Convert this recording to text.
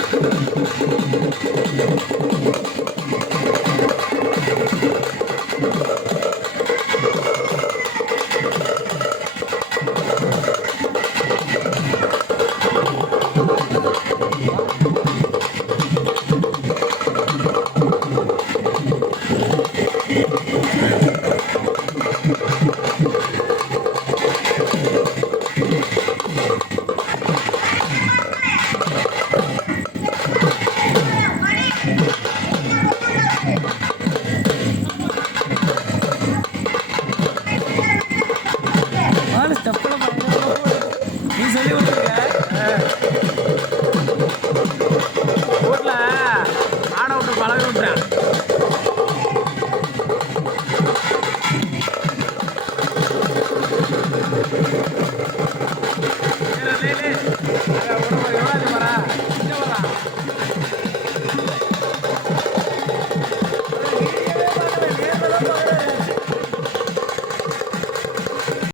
Yeah. ఈ ఈసారి